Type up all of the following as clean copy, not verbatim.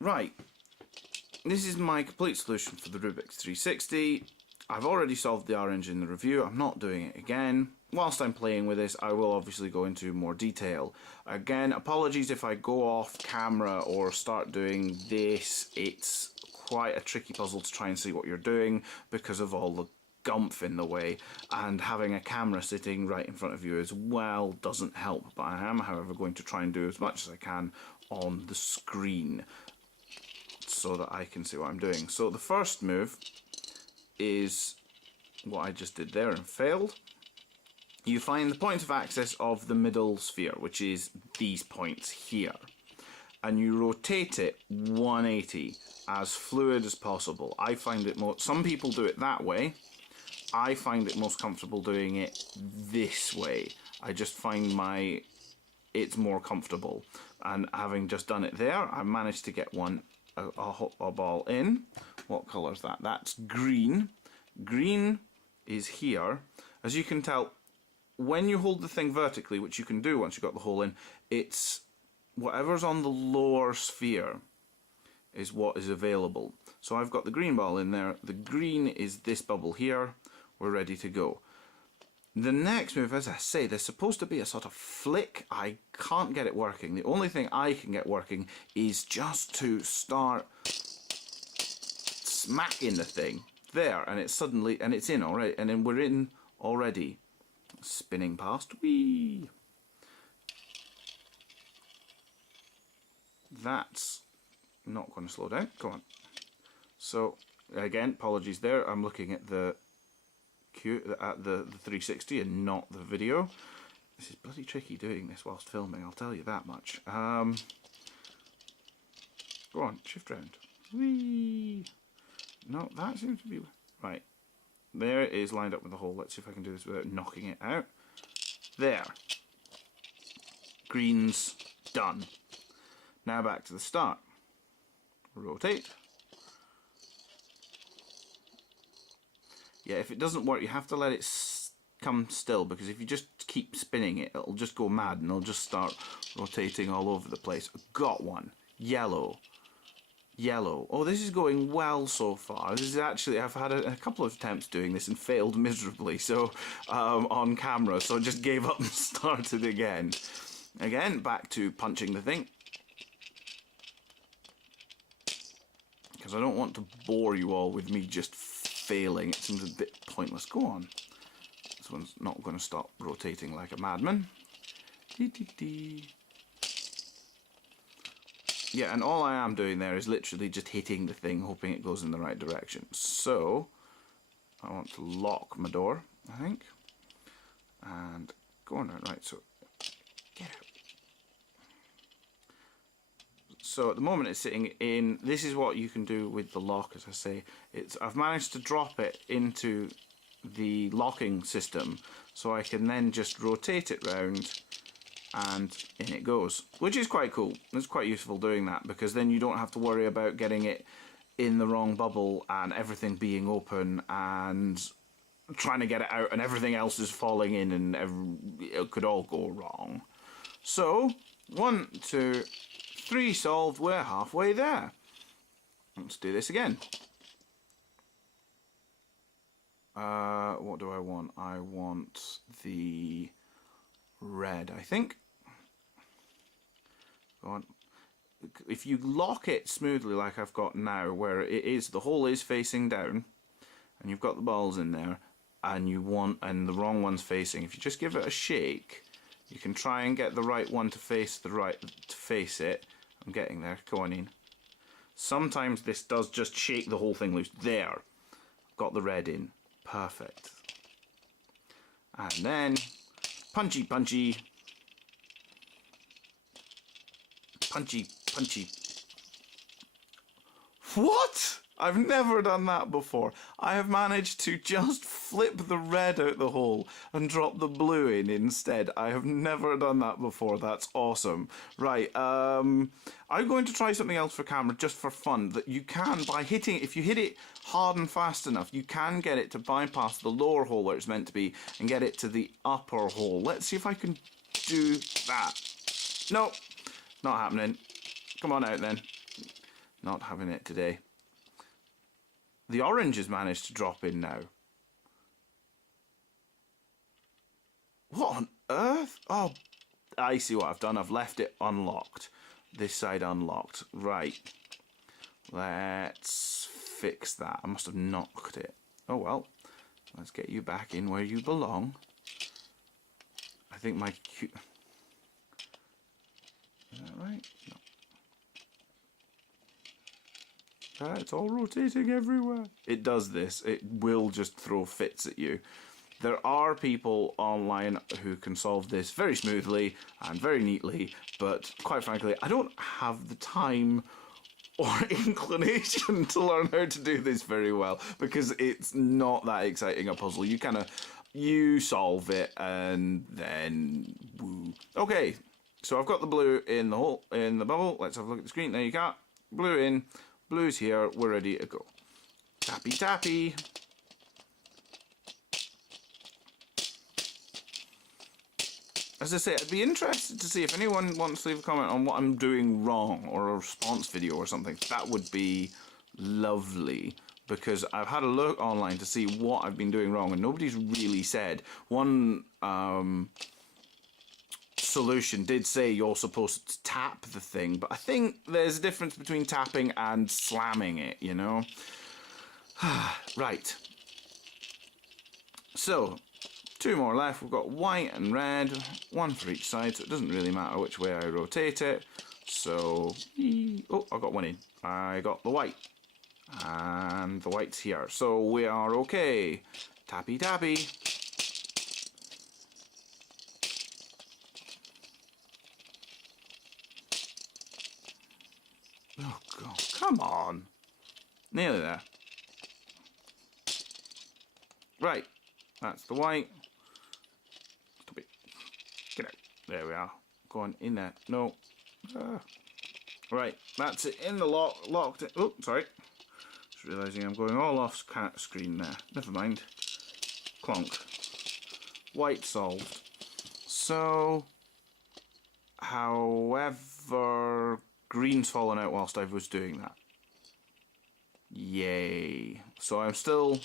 Right, this is my complete solution for the Rubik's 360. I've already solved the orange in the review, I'm not doing it again. Whilst I'm playing with this, I will obviously go into more detail. Again, apologies if I go off camera or start doing this. It's quite a tricky puzzle to try and see what you're doing because of all the gumph in the way, and having a camera sitting right in front of you as well doesn't help. But I am, however, going to try and do as much as I can on the screen so that I can see what I'm doing. So the first move is what I just did there and failed. You find the point of access of the middle sphere, which is these points here, and you rotate it 180 as fluid as possible. I find it more, some people do it that way. I find it most comfortable doing it this way. I just find it's more comfortable, and having just done it there, I managed to get a ball in. What colour is that? That's green. Green is here. As you can tell, when you hold the thing vertically, which you can do once you've got the hole in, it's whatever's on the lower sphere is what is available. So I've got the green ball in there. The green is this bubble here. We're ready to go. The next move, as I say, there's supposed to be a sort of flick. I can't get it working. The only thing I can get working is just to start smacking the thing there, and it's suddenly, and it's in already, and then we're in already. Spinning past, whee! That's not going to slow down. Come on. So again, apologies there. I'm looking at the 360 and not the video. This is bloody tricky doing this whilst filming, I'll tell you that much. Go on, shift round. Whee! No, that seems to be right. There it is, lined up with the hole. Let's see if I can do this without knocking it out. There. Green's done. Now back to the start. Rotate. Yeah, if it doesn't work, you have to let it come still, because if you just keep spinning it, it'll just go mad and it'll just start rotating all over the place. Got one. Yellow. Yellow. Oh, this is going well so far. This is actually, I've had a couple of attempts doing this and failed miserably, so on camera, so I just gave up and started again. Again, back to punching the thing, because I don't want to bore you all with me just failing. It seems a bit pointless. Go on. This one's not going to stop rotating like a madman. Dee -dee -dee. Yeah, and all I am doing there is literally just hitting the thing, hoping it goes in the right direction. So, I want to lock my door, I think. And go on now, right, so, get out. So at the moment it's sitting in, this is what you can do with the lock, as I say. I've managed to drop it into the locking system, so I can then just rotate it round, and in it goes, which is quite cool. It's quite useful doing that, because then you don't have to worry about getting it in the wrong bubble and everything being open and trying to get it out and everything else is falling in, and it could all go wrong. So 1, 2, 3 solved. We're halfway there. Let's do this again. What do I want? I want the red, I think. Go on. If you lock it smoothly like I've got now, where it is, the hole is facing down, and you've got the balls in there, and the wrong one's facing. If you just give it a shake, you can try and get the right one to face it. I'm getting there. Go on in. Sometimes this does just shake the whole thing loose. There. Got the red in. Perfect. And then punchy, punchy. Punchy, punchy. What? I've never done that before. I have managed to just flip the red out the hole and drop the blue in instead. I have never done that before. That's awesome. Right, I'm going to try something else for camera just for fun. That you can, by hitting it, if you hit it hard and fast enough, you can get it to bypass the lower hole where it's meant to be and get it to the upper hole. Let's see if I can do that. No, not happening. Come on out then. Not having it today. The orange has managed to drop in now. What on earth? Oh, I see what I've done. I've left it unlocked. This side unlocked. Right. Let's fix that. I must have knocked it. Oh well. Let's get you back in where you belong. I think my... Is that right? No. It's all rotating everywhere. It does this. It will just throw fits at you. There are people online who can solve this very smoothly and very neatly, but quite frankly, I don't have the time or inclination to learn how to do this very well, because it's not that exciting a puzzle. You solve it and then woo. Okay, so I've got the blue in the hole, in the bubble. Let's have a look at the screen. There you go. Blue in, blue's here, we're ready to go. Tappy tappy. As I say, I'd be interested to see if anyone wants to leave a comment on what I'm doing wrong, or a response video or something. That would be lovely, because I've had a look online to see what I've been doing wrong and nobody's really said. One solution did say you're supposed to tap the thing, but I think there's a difference between tapping and slamming it, you know? Right. So, 2 more left. We've got white and red, 1 for each side, so it doesn't really matter which way I rotate it. So, oh, I got 1 in. I got the white, and the white's here, so we are okay. Tappy tappy. Oh god, come on. Nearly there. Right, that's the white. Stop it. Get out. There we are. Go on, in there. No. Right, that's it in the locked. Oh, sorry. Just realising I'm going all off screen there. Never mind. Clonk. White solved. So, however, green's fallen out whilst I was doing that. Yay. So I'm still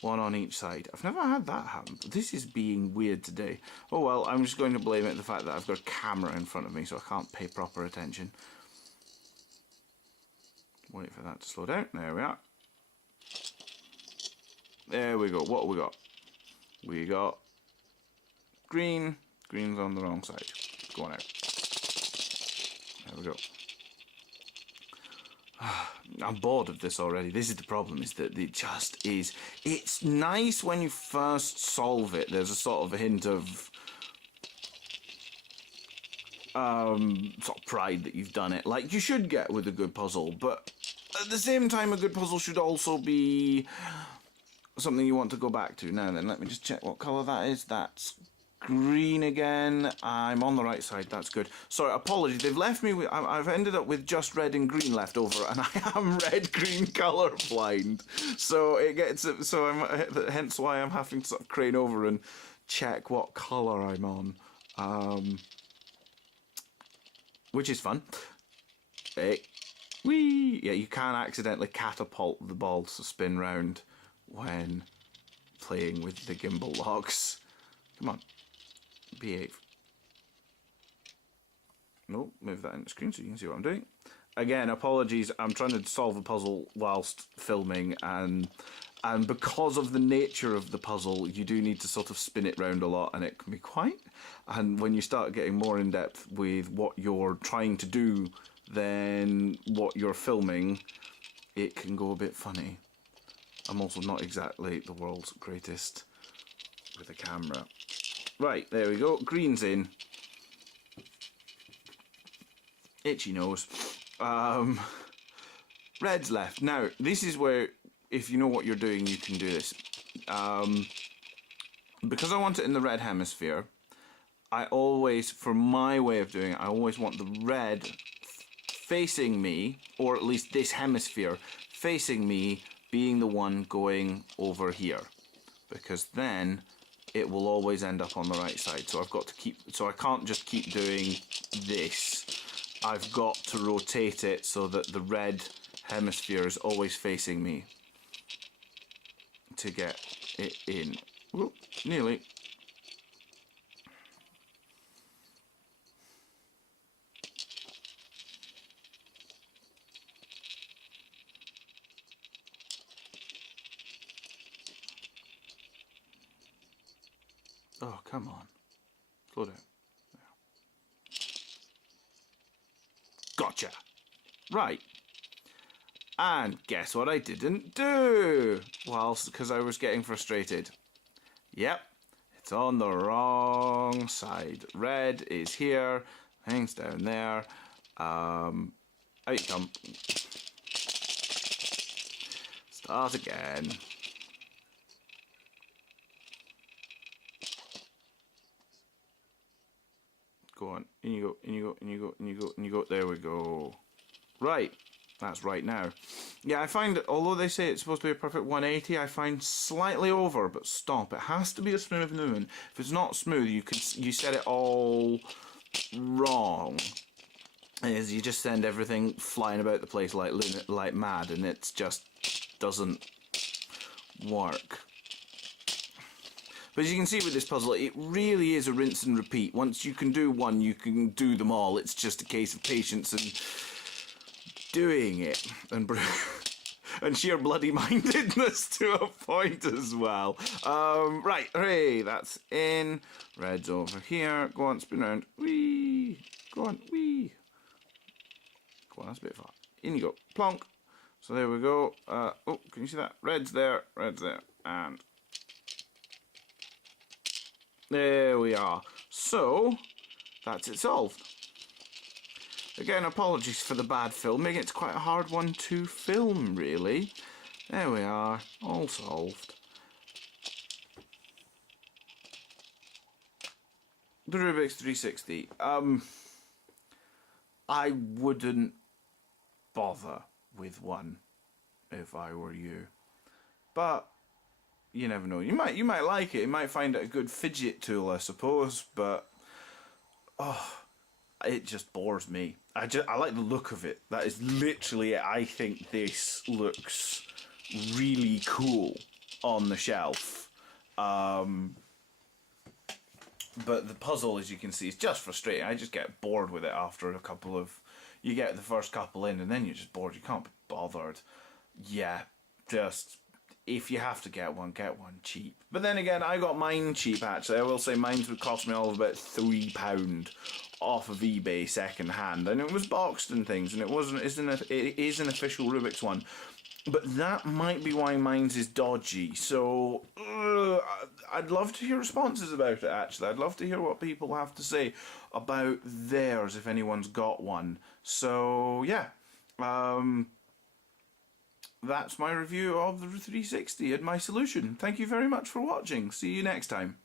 1 on each side. I've never had that happen, but this is being weird today. Oh well, I'm just going to blame it the fact that I've got a camera in front of me, so I can't pay proper attention. Wait for that to slow down. There we are. There we go. What have we got? We got green. Green's on the wrong side. Go on out. There we go. I'm bored of this already. This is the problem, is that it just is. It's nice when you first solve it. There's a sort of a hint of sort of pride that you've done it, like you should get with a good puzzle. But at the same time, a good puzzle should also be something you want to go back to. Now then, let me just check what colour that is. That's green again. I'm on the right side, that's good. Sorry, apologies, they've left me with, I've ended up with just red and green left over, and I am red-green colour blind. So it gets, hence why I'm having to sort of crane over and check what colour I'm on. Which is fun. Hey. Whee! Yeah, you can accidentally catapult the ball to spin round when playing with the gimbal locks. Come on. Behave. No, move that in the screen so you can see what I'm doing. Again, apologies, I'm trying to solve a puzzle whilst filming, and because of the nature of the puzzle, you do need to sort of spin it round a lot, and it can be quite... And when you start getting more in depth with what you're trying to do than what you're filming, it can go a bit funny. I'm also not exactly the world's greatest with a camera. Right, there we go. Green's in. Itchy nose. Red's left. Now, this is where, if you know what you're doing, you can do this. Because I want it in the red hemisphere, I always, for my way of doing it, I always want the red facing me, or at least this hemisphere facing me, being the one going over here. Because then it will always end up on the right side. So I've got to keep, so I can't just keep doing this I've got to rotate it so that the red hemisphere is always facing me to get it in. Whoop, nearly. Oh, come on. Slow down. Gotcha. Right. And guess what I didn't do? Whilst, because I was getting frustrated. Yep. It's on the wrong side. Red is here. Things down there. Out you come. Start again. Go on. In you go, in you go, in you go, in you go, in you go. There we go. Right. That's right now. Yeah, I find, although they say it's supposed to be a perfect 180, I find slightly over, but stop. It has to be a smooth movement. If it's not smooth, you set it all wrong. Is you just send everything flying about the place like mad, and it just doesn't work. But as you can see with this puzzle, it really is a rinse and repeat. Once you can do one, you can do them all. It's just a case of patience and doing it, and sheer bloody mindedness to a point as well. Right, hooray, that's in. Red's over here. Go on, spin around. Whee! Go on, whee! Go on, that's a bit far. In you go. Plonk. So there we go. Oh, can you see that? Red's there, and there we are. So, that's it solved. Again, apologies for the bad filming. It's quite a hard one to film, really. There we are, all solved. The Rubik's 360. I wouldn't bother with one if I were you. But you never know. You might like it. You might find it a good fidget tool, I suppose. But it just bores me. I like the look of it. That is literally it. I think this looks really cool on the shelf. But the puzzle, as you can see, is just frustrating. I just get bored with it after a couple of... You get the first couple in and then you're just bored. You can't be bothered. Yeah, just... If you have to get one cheap. But then again, I got mine cheap, actually. I will say mine would cost me all of about £3 off of eBay second hand. And it was boxed and things, and it is an official Rubik's one. But that might be why mine's is dodgy. So, I'd love to hear responses about it, actually. I'd love to hear what people have to say about theirs, if anyone's got one. So, yeah. That's my review of the 360 and my solution. Thank you very much for watching. See you next time.